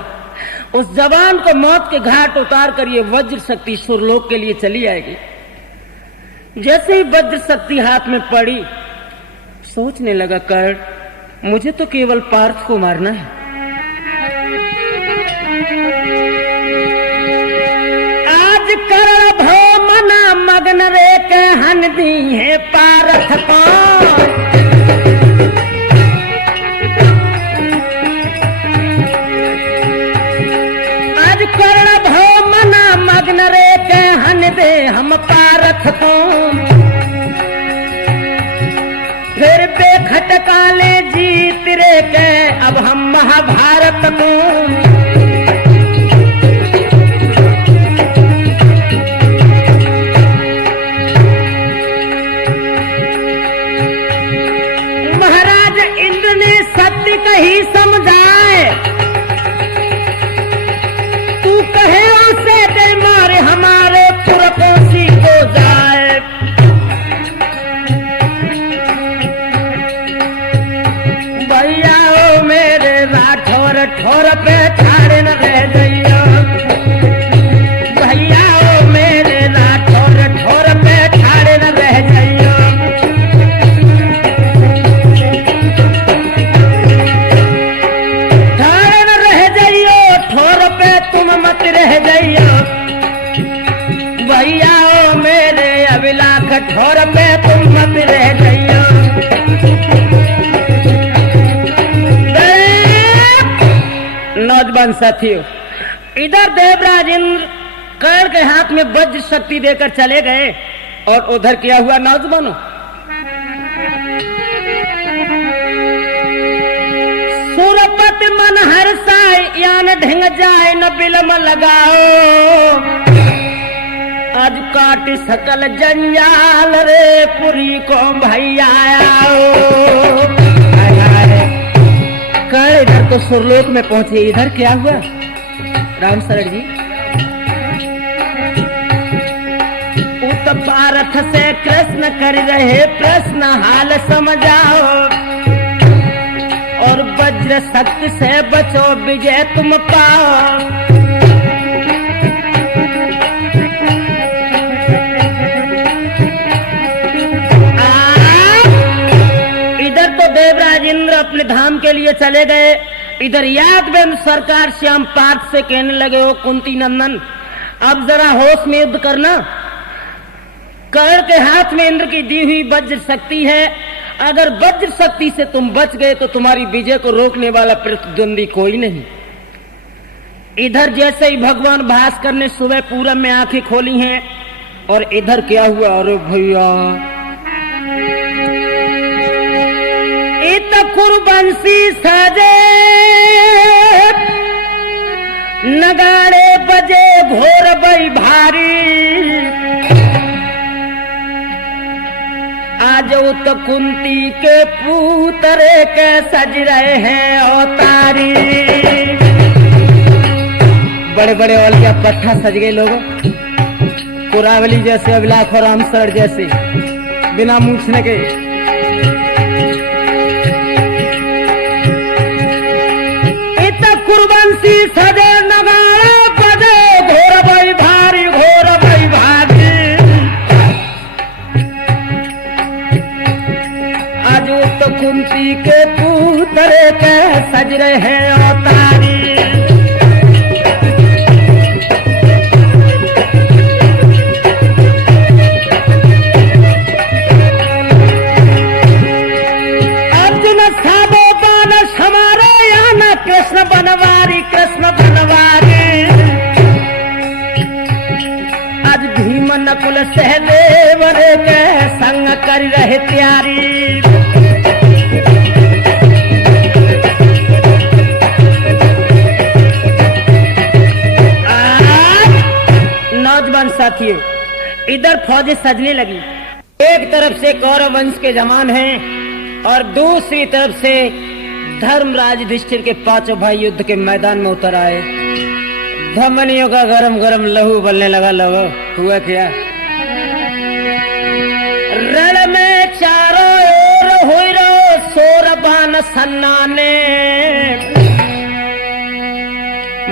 उस जवान को मौत के घाट उतार कर ये वज्र शक्ति सुरलोक के लिए चली आएगी। जैसे ही वज्र शक्ति हाथ में पड़ी, सोचने लगा कर्ण, मुझे तो केवल पार्थ को मारना है। आज कर्ण भो मना मगन रे के हन दी है पारथ को। आज कर्ण भो मना मगन रे के हन दे हम पारथ को। फिर बेखटकाले जीत रे के अब हम महाभारत को। कहीं समझाए, तू कहे उसे दे मारे हमारे पुरकोसी को जाए। भैया ओ मेरे राठौर ठोर पे ठाड़े न रह जाइयो। भैया ओ मेरे राठौर ठोर पे ठाड़े न रह जाइयो। रह जाइयो भैया ओ मेरे अबिला कठोर पे तुम मत रह जाइयो। नौजवान साथियों, इधर देवराज इंद्र कर्ण के हाथ में वज्र शक्ति देकर चले गए और उधर क्या हुआ नौजवानों, सुरपति मन हर्षाए यान ढंग जाए न बिलम लगाओ। आज काट सकल जंजाल रे पुरी को भैया आओ। कर्ण इधर तो सुरलोक में पहुंचे, इधर क्या हुआ राम शरण जी। उत पारथ से कृष्ण कर रहे प्रश्न हाल समझाओ। और वज्र शक्ति से बचो विजय तुम पाओ। इधर तो देवराज इंद्र अपने धाम के लिए चले गए, इधर यादवेंद्र सरकार श्याम पार्थ से कहने लगे, ओ कुंती नंदन, अब जरा होश में युद्ध करना। कर्ण के हाथ में इंद्र की दी हुई वज्र शक्ति है। अगर वज्र शक्ति से तुम बच गए तो तुम्हारी विजय को रोकने वाला प्रतिद्वंदी कोई नहीं। इधर जैसे ही भगवान भास्कर ने सुबह पूरब में आंखें खोली हैं और इधर क्या हुआ, अरे भैया इत कुरबंसी सजे नगाड़े बजे घोर बई भारी, आज तो कुंती के पूतरे के सज रहे हैं अवतारी। बड़े बड़े औलिया पत्थर सज गए लोगों, कुरावली जैसे, अभिलाख और रामसर जैसे, बिना मूछने के। इत कुरबंसी सजे नगाड़ा बजे घोर बई भारी, घोर बई भारी। आज तो कुंती के पूतरे के सज रहे हैं अवतारी। कृष्ण बनवारी, कृष्ण बनवारी। आज भीम नकुल सहदेव के संग कर रहे तैयारी। नौजवान साथियों, इधर फौजें सजने लगी। एक तरफ से कौरव वंश के जवान हैं और दूसरी तरफ से धर्मराज युधिष्ठिर के पांचों भाई युद्ध के मैदान में उतर आए। धमनियों का गरम गरम लहू उबलने लगा। लोगो हुआ क्या, रण में चारों ओर हुई रो सोरबान सन्नाने,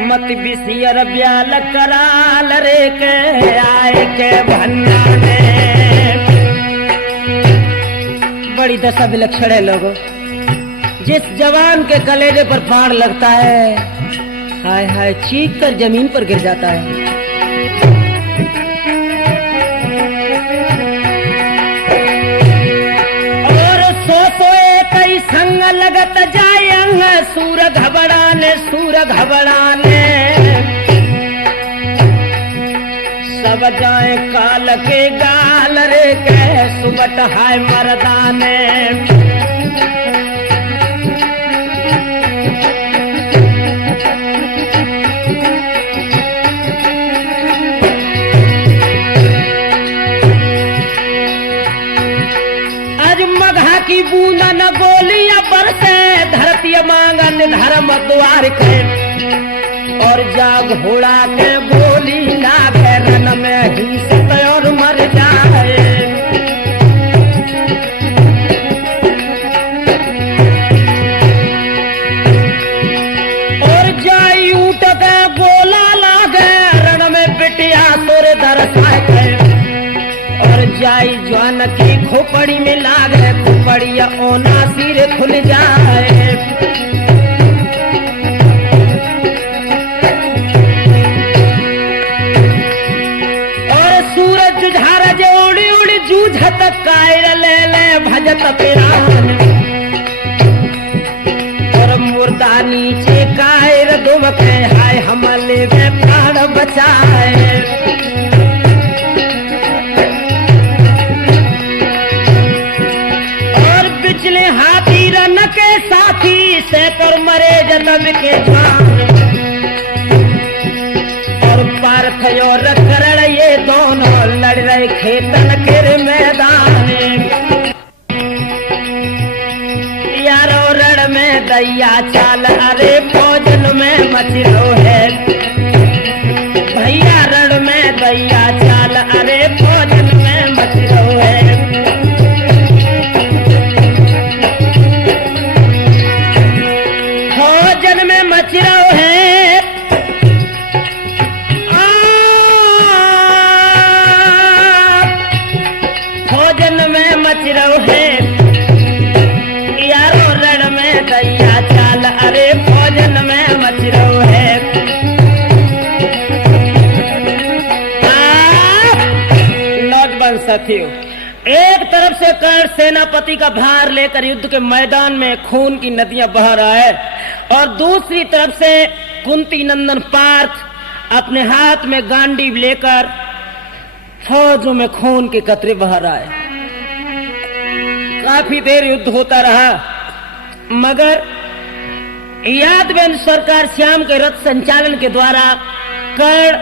मत बिसियर ब्याल कराल रे के आए के भन्नाने। बड़ी दशा विलक्षण है लोगों। जिस जवान के कलेजे पर बाण लगता है, हाय हाय चीख कर जमीन पर गिर जाता है। और सोए कई संग लगत जाए अंग, सूर घबराने, सूर घबराने। सब जाए काल के गाल रे के सुबट हाय मर्दाने। की बूंदा न गोलियां बरसे, धरती मांगन धर्म द्वार के। और जाग घोड़ा के गोली लागे, रन में ही सत और मर जाए। और जाई ऊट के गोला लागे, रण में बिटिया तोरे दरसाए के। और जाई जवान की खोपड़ी में लागे, खोपड़िया ओना सिर खुल जाए। और सूरज जुझार जो उड़ी उड़ी जूझत, कायर ले ले भजत पिरान। और मुर्दा नीचे कायर दुबके, हाय हमले में प्राण बचाए। हाथी रन के साथी से पर मरे जतन के जान। और पार्थ और करण ये दोनों लड़ रहे खेतन के मैदान। यारो रण में दैया चाल, अरे भोजन में मचलो है। भैया रण में दैया चाल, अरे भोजन में मचलो है। मच रहो है भोजन में मच रहो है। यारो रण में दैया चाल, अरे भोजन में मच रहो है। साथियों, एक तरफ से कर्ण सेनापति का भार लेकर युद्ध के मैदान में खून की नदियां बहा रहा है और दूसरी तरफ से कुंती नंदन पार्थ अपने हाथ में गांडीव लेकर फौजों में खून के कतरे बहा रहा है। काफी देर युद्ध होता रहा मगर यादवेंद्र सरकार श्याम के रथ संचालन के द्वारा कर्ण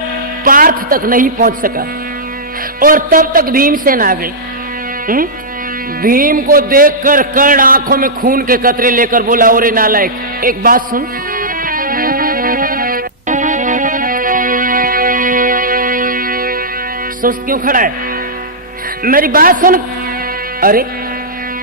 पार्थ तक नहीं पहुंच सका और तब तक भीमसेन आ गई। भीम को देखकर कर्ण आंखों में खून के कतरे लेकर बोला, ओरे नालायक, एक बात सुन। सुस्त क्यों खड़ा है? मेरी बात सुन। अरे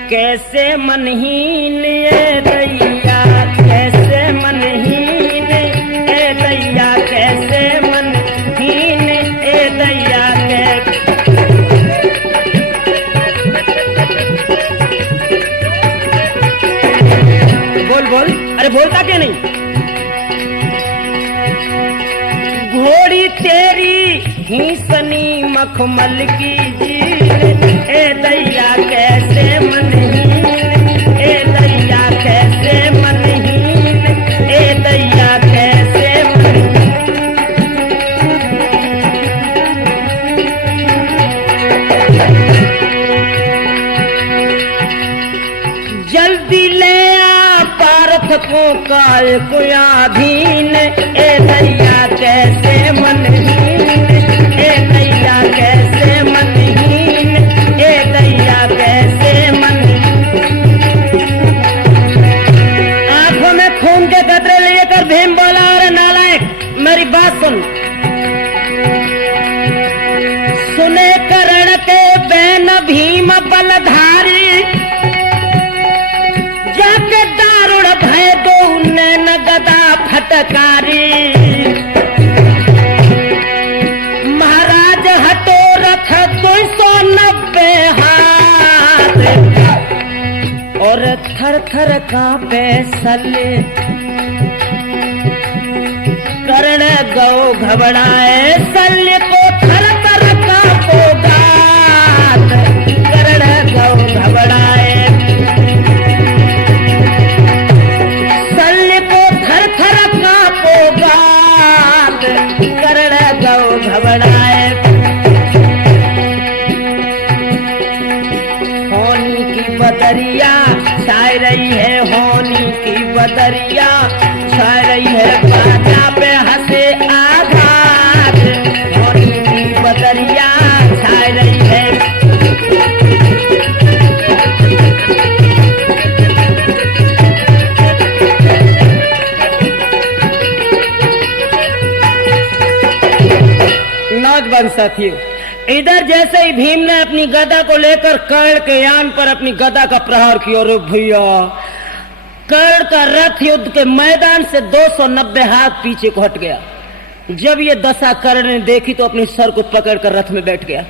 कैसे मनहीन ये दैया, कैसे मनहीन ए दैया, कैसे मनहीन ए दैया, बोल। अरे बोलता क्यों नहीं? घोड़ी तेरी ही सनी मखमल की जीन ए दैया, कैसे मनहीन ए दैया, कैसे मनहीन ए दैया, कैसे मनहीन। जल्दी ले पार्थ को काल को आधीन ए दैया, कैसे मनहीन ए दैया, कैसे मनहीन ए दैया, कैसे मनहीन। आंखों में खून के कतरे लेकर भीम बोला, अरे नालायक, मेरी बात सुन। सुने कर्ण के बैन भीम बलधारी, जाके दारुण भय दो नैन गदा फटकारी। महाराज हटो रथ 290 हाथ और थर थर कांपे सल्ले। कर्ण गौ घबराए शल्य को थर थर कांपो गात। कर्ण गौ घबराए घबराए। होनी की बदरिया छाई रही है, होनी की बदरिया छाई रही है, बाजा पे हंसे आघात। होनी की बदरिया छाई रही है। नौजवान साथियों, इधर जैसे ही भीम ने अपनी गदा को लेकर कर्ण के यान पर अपनी गदा का प्रहार किया, और भैया कर्ण का रथ युद्ध के मैदान से 290 हाथ पीछे को हट गया। जब ये दशा कर्ण ने देखी तो अपने सर को पकड़कर रथ में बैठ गया।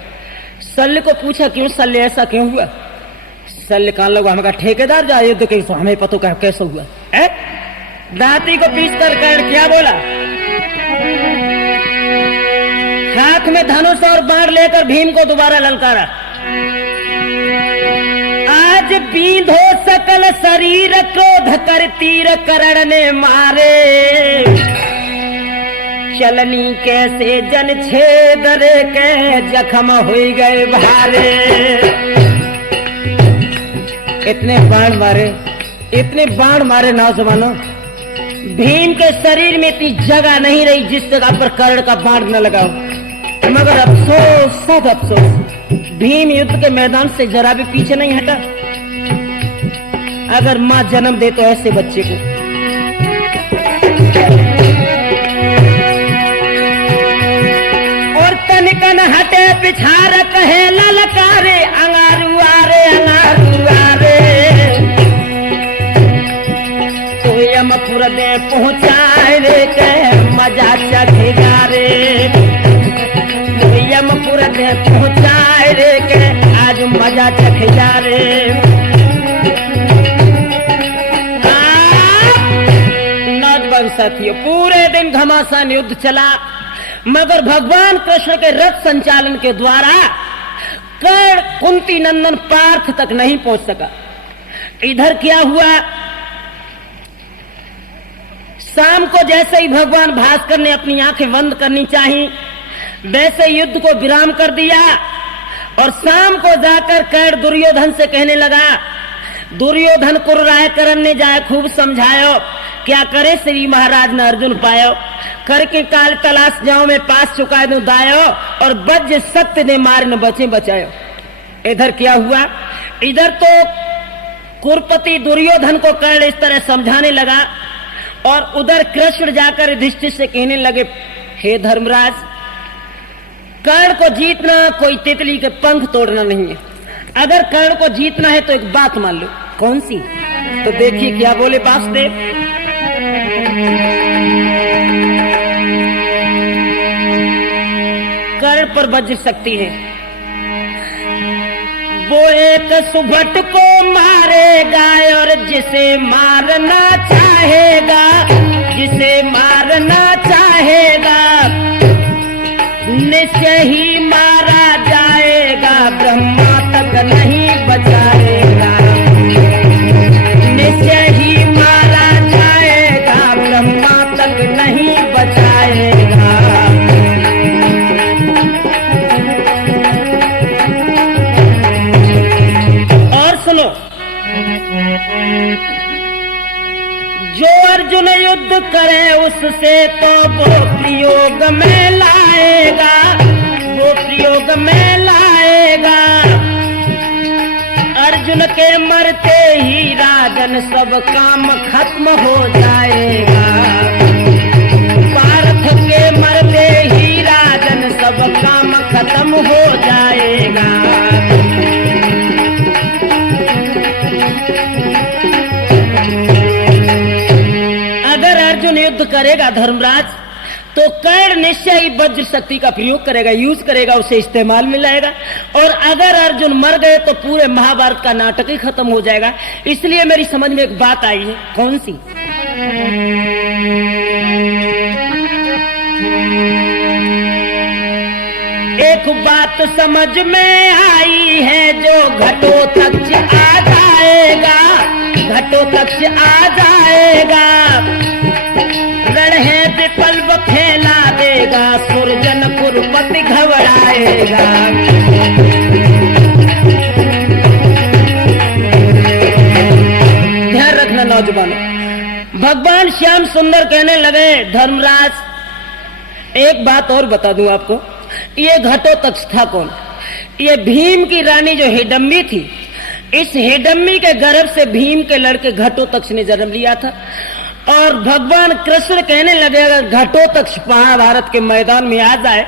शल्य को पूछा, क्यों शल्य, ऐसा क्यों हुआ? शल्य कहने लगा, हमारा ठेकेदार जा युद्ध के, हमें पता का कैसे हुआ है? दांती को पीस कर कर्ण क्या बोला? हाथ में धनुष और बाण लेकर भीम को दोबारा ललकारा। आज बींधो सकल शरीर क्रोध कर तीर कर्ण ने मारे। चलनी कैसे जन छेद रे के जख्म हुई गए भारे। इतने बाण मारे नौजवानों, भीम के शरीर में इतनी जगह नहीं रही जिस जगह पर कर्ण का बाण न लगा। मगर अफसोस, सब अफसोस, भीम युद्ध के मैदान से जरा भी पीछे नहीं हटा। अगर मां जन्म दे तो ऐसे बच्चे को। और तनिकन हटे पिछाड़ कहे ललकारे, अंगारू आरे अंगारू आरे। तो यमपुर दे पहुंचाए रे के मजा चढ़ेगा रे। यमपुर दे पहुंचाए रे के आज मजा चखेगा रे। नौजवान साथियों, पूरे दिन घमासान युद्ध चला मगर भगवान कृष्ण के रथ संचालन के द्वारा कर्ण कुंती नंदन पार्थ तक नहीं पहुंच सका। इधर क्या हुआ, शाम को जैसे ही भगवान भास्कर ने अपनी आंखें बंद करनी चाहिए, वैसे युद्ध को विराम कर दिया और शाम को जाकर कर्ण दुर्योधन से कहने लगा, दुर्योधन कुर्राय करने जाए, खूब समझायो, क्या करे श्री महाराज न अर्जुन पायो, करके काल तलाश जाओ मैं पास चुका दूं दायो, और वज्र सत्य ने मार न बचे बचायो। इधर क्या हुआ, इधर तो कुरपति दुर्योधन को कर्ण इस तरह समझाने लगा और उधर कृष्ण जाकर युधिष्ठिर से कहने लगे, हे धर्मराज, कर्ण को जीतना कोई तितली के पंख तोड़ना नहीं है। अगर कर्ण को जीतना है तो एक बात मान लो। कौन सी? तो देखिए क्या बोले वासुदेव। कर्ण पर वज्र शक्ति है, वो एक सुभट को मारेगा और जिसे मारना चाहेगा, जिसे मारना चाहेगा निश्चय ही मारा जाएगा, ब्रह्मा तक नहीं बचाएगा, निश्चय ही मारा जाएगा, ब्रह्मा तक नहीं बचाएगा। और सुनो, जो अर्जुन युद्ध करे उससे तो वो प्रयोग में लाएगा, वो प्रयोग में लाएगा। अर्जुन के मरते ही राजन सब काम खत्म हो जाएगा, पार्थ के मरते ही राजन सब काम खत्म हो जाएगा। अगर अर्जुन युद्ध करेगा धर्मराज, तो कर्ण निश्चय ही वज्र शक्ति का प्रयोग करेगा, यूज करेगा, उसे इस्तेमाल में लाएगा। और अगर अर्जुन मर गए तो पूरे महाभारत का नाटक ही खत्म हो जाएगा। इसलिए मेरी समझ में एक बात आई है। कौन सी? एक बात समझ में आई है, जो घटों तक आ जाएगा, घटों तक आ जाएगा, रण है विकल्प फैला देगा, सुरजन कुरपति घबराएगा। ध्यान रखना नौजवानों, भगवान श्याम सुंदर कहने लगे, धर्मराज एक बात और बता दूं आपको, ये घटोत्कच था कौन? ये भीम की रानी जो हिडम्बी थी, इस हिडम्बी के गर्भ से भीम के लड़के घटोत्कच ने जन्म लिया था। और भगवान कृष्ण कहने लगे, अगर घटोत्कच महाभारत के मैदान में आ जाए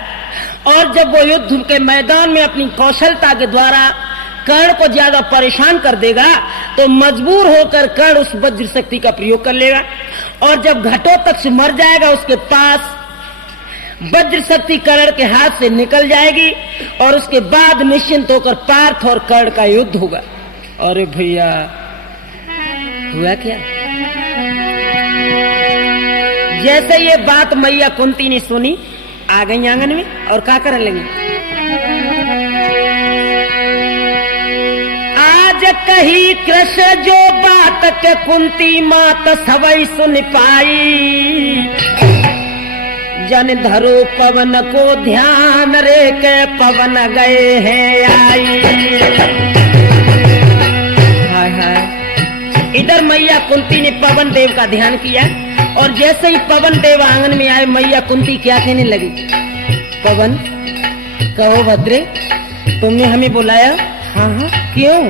और जब वो युद्ध के मैदान में अपनी कौशलता के द्वारा कर्ण को ज्यादा परेशान कर देगा, तो मजबूर होकर कर्ण उस वज्र शक्ति का प्रयोग कर लेगा। और जब घटोत्कच मर जाएगा, उसके पास वज्र शक्ति कर्ण के हाथ से निकल जाएगी और उसके बाद निश्चिंत होकर पार्थ और कर्ण का युद्ध होगा। अरे भैया, हुआ क्या? जैसे ये बात मैया कुंती ने सुनी, आ गई आंगन में और क्या करने लगी? आज कही कृष्ण जो बात के कुंती मात सवई सुन पाई, जन धरो पवन को ध्यान रे के पवन गए हैं आई। हाय हाय। इधर मैया कुंती ने पवन देव का ध्यान किया और जैसे ही पवन देव आंगन में आए, मैया कुंती क्या कहने लगी? पवन, कहो भद्रे, तुमने हमें बुलाया? हाँ हाँ, क्यों?